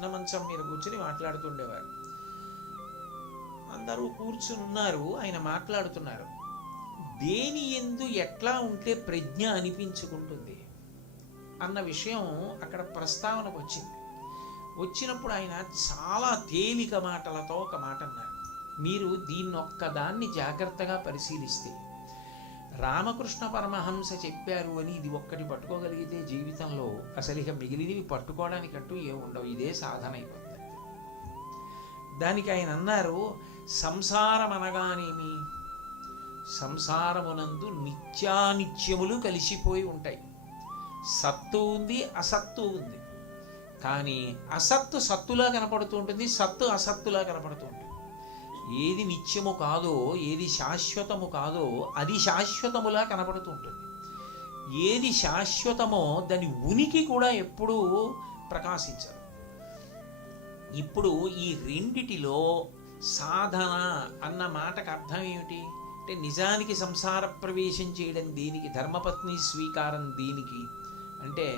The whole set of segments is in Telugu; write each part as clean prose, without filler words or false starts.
చిన్న మంచం మీద కూర్చుని మాట్లాడుతుండేవారు. అందరూ కూర్చుని ఉన్నారు, ఆయన మాట్లాడుతున్నారు. దేని యందు ఎట్లా ఉంటే ప్రజ్ఞ అనిపించుకుంటుంది అన్న విషయం అక్కడ ప్రస్తావనకు వచ్చింది. వచ్చినప్పుడు ఆయన చాలా తేలిక మాటలతో ఒక మాట అన్నారు. మీరు దీన్నొక్కదాన్ని జాగ్రత్తగా పరిశీలిస్తే, రామకృష్ణ పరమహంస చెప్పారు అని ఇది ఒక్కటి పట్టుకోగలిగితే జీవితంలో అసలు ఇక మిగిలినవి పట్టుకోవడానికంటూ ఏముండవు, ఇదే సాధన అయిపోతుంది. దానికి ఆయన అన్నారు, సంసారం అనగానేమి, సంసారమునందు నిత్యానిత్యములు కలిసిపోయి ఉంటాయి. సత్తు ఉంది, అసత్తు ఉంది. కానీ అసత్తు సత్తులా కనపడుతూ ఉంటుంది, సత్తు అసత్తులా కనపడుతూ ఉంటుంది. ఏది నిత్యము కాదో, ఏది శాశ్వతము కాదో అది శాశ్వతములా కనపడుతూ ఉంటుంది. ఏది శాశ్వతమో దాని ఉనికి కూడా ఎప్పుడూ ప్రకాశించదు. ఇప్పుడు ఈ రెండిటిలో సాధన అన్న మాటకు అర్థం ఏమిటి అంటే, నిజానికి సంసార ప్రవేశం చేయడం దేనికి, ధర్మపత్ని స్వీకారం దేనికి అంటే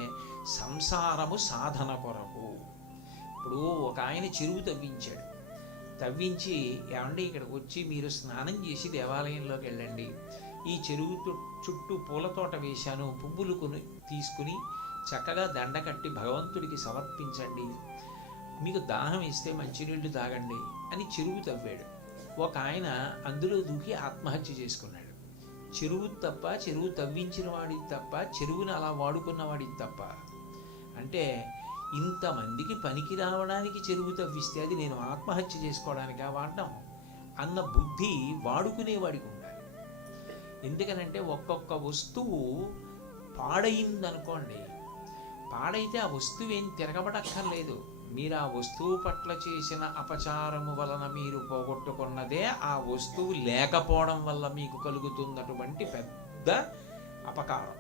సంసారము సాధన కొరకు. ఇప్పుడు ఒక ఆయన చెరువు తవ్వించాడు. తవ్వించి, ఏమండి ఇక్కడికి వచ్చి మీరు స్నానం చేసి దేవాలయంలోకి వెళ్ళండి, ఈ చెరువు చుట్టూ పూల తోట వేశాను, పువ్వులు తీసుకుని చక్కగా దండ కట్టి భగవంతుడికి సమర్పించండి, మీకు దాహం ఇస్తే మంచినీళ్లు తాగండి అని చెరువు తవ్వాడు. ఒక ఆయన అందులో దూకి ఆత్మహత్య చేసుకున్నాడు. చెరువు తప్ప, చెరువు తవ్వించిన వాడికి తప్ప, చెరువుని అలా వాడుకున్న వాడికి తప్ప. అంటే ఇంతమందికి పనికి రావడానికి చెరువు తవ్విస్తే అది నేను ఆత్మహత్య చేసుకోవడానికా వాడడం అన్న బుద్ధి వాడుకునేవాడికి ఉండాలి. ఎందుకనంటే ఒక్కొక్క వస్తువు పాడయిందనుకోండి, పాడైతే ఆ వస్తువు ఏం తిరగబడక్కర్లేదు. మీరు ఆ వస్తువు పట్ల చేసిన అపచారము వలన మీరు పోగొట్టుకున్నదే ఆ వస్తువు లేకపోవడం వల్ల మీకు కలుగుతున్నటువంటి పెద్ద అపకారం.